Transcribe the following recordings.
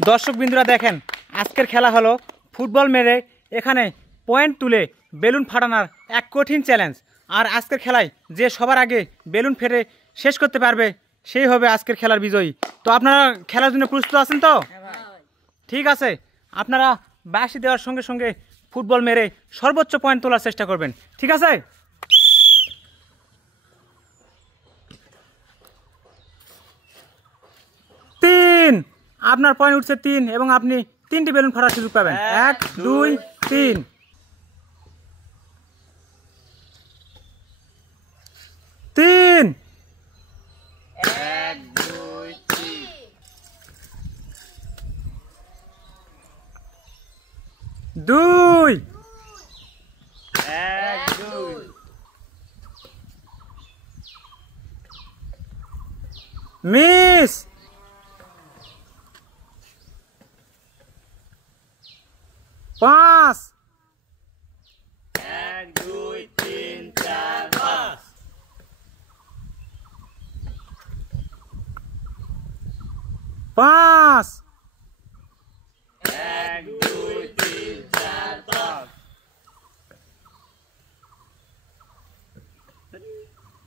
দর্শক বিন্দুরা দেখেন, আজকের খেলা হলো ফুটবল মেরে এখানে পয়েন্ট তুলে বেলুন ফাটানোর এক কঠিন চ্যালেঞ্জ। আর আজকের খেলায় যে সবার আগে বেলুন ফেটে শেষ করতে পারবে সেই হবে আজকের খেলার বিজয়ী। তো আপনারা খেলার জন্য প্রস্তুত আছেন তো? ঠিক আছে, আপনারা বাঁশি দেওয়ার সঙ্গে সঙ্গে ফুটবল মেরে সর্বোচ্চ পয়েন্ট তোলার চেষ্টা করবেন, ঠিক আছে? তিন, আপনার পয়েন্ট উঠছে 3 এবং আপনি 3টি বেলুন ফাটার সুযোগ পাবেন। 1 2 3। 3 1 2 3 2 1 2 মিস। 5 1 2 3 4 5 5 1 2 3 4 5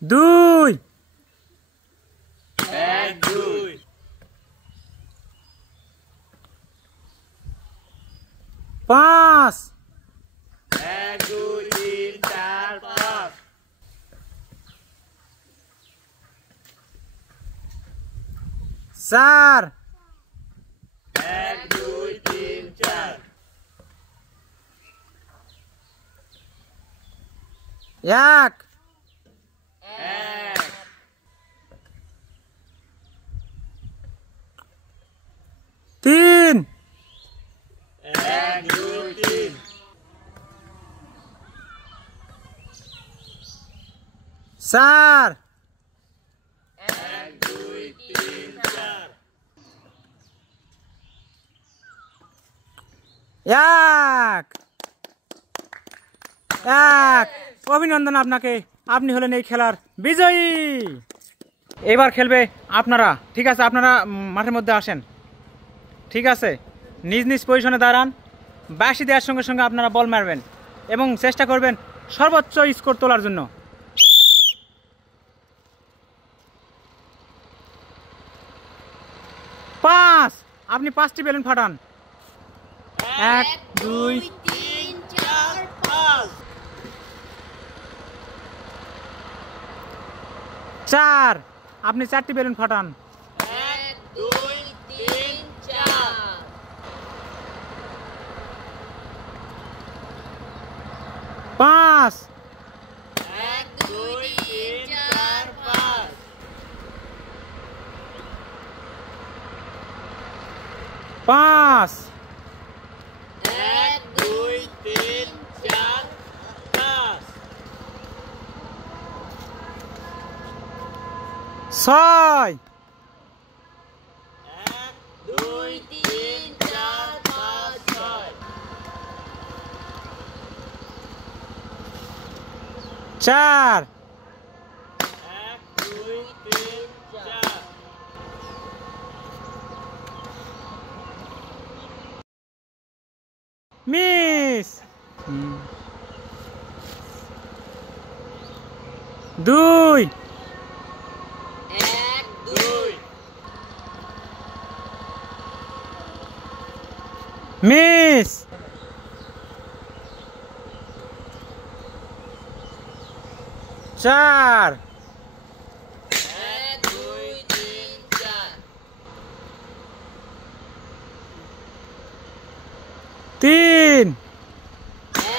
2 1 2 5 1 2 3 4 5 4 1 2 3 4 1 1 3 1 2 3 4 1 2 3 4 1 1। অভিনন্দন আপনাকে, আপনি হলেন এই খেলার বিজয়ী। এবার খেলবে আপনারা, ঠিক আছে? আপনারা মাঠের মধ্যে আসেন, ঠিক আছে? নিজ নিজ পজিশনে দাঁড়ান। বাঁশি দেওয়ার সঙ্গে সঙ্গে আপনারা বল মারবেন এবং চেষ্টা করবেন সর্বোচ্চ স্কোর তোলার জন্য। 5, আপনি 5টি বেলুন ফাটান। 1 2 3 4 5 4, আপনি 4টি বেলুন ফাটান। 1 2 3 4 5 1 2 3 4 5 5 1 2 3 4 5 6 1 2 3 4 5 6 4 1 2 3 4 মিস। 2 1 2 মিস। 4 1 2 3 4 3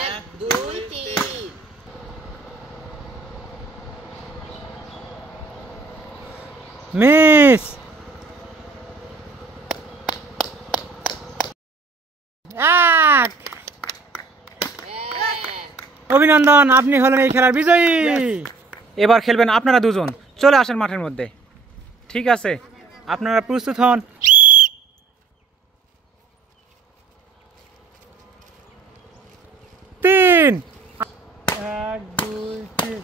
1 2 3 মিস। 1। অভিনন্দন, আপনি হলেন এই খেলার বিজয়ী। এবার খেলবেন আপনারা দুজন। চলে আসেন মাঠের মধ্যে, ঠিক আছে? আপনারা প্রস্তুত হন। 3 1 2 3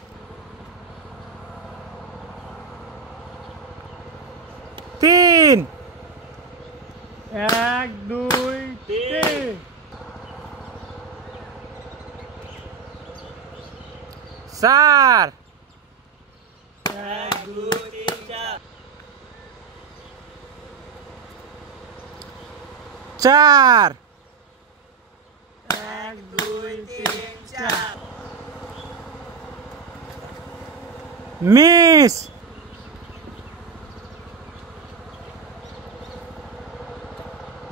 3 1 এক দুই তিন। চার। এক দুই তিন চার। চার। এক দুই তিন চার। মিস।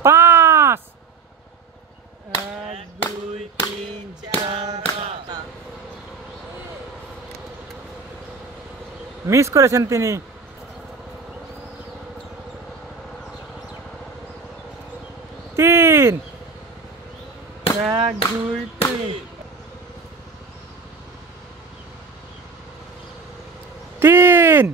পাঁচ। এক দুই তিন চার পাঁচ। মিস করেছেন তিনি। তিন। এক দুই তিন। তিন।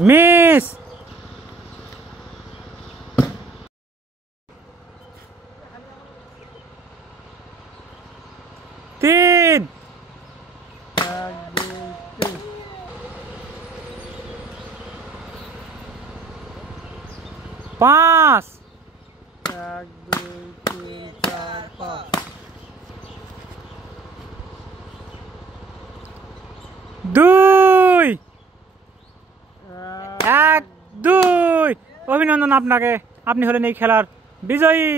মিস। তিন। পাঁচ। এক দুই তিন চার পাঁচ। দুই। এক দুই। অভিনন্দন আপনাকে, আপনি হলেন এই খেলার বিজয়ী।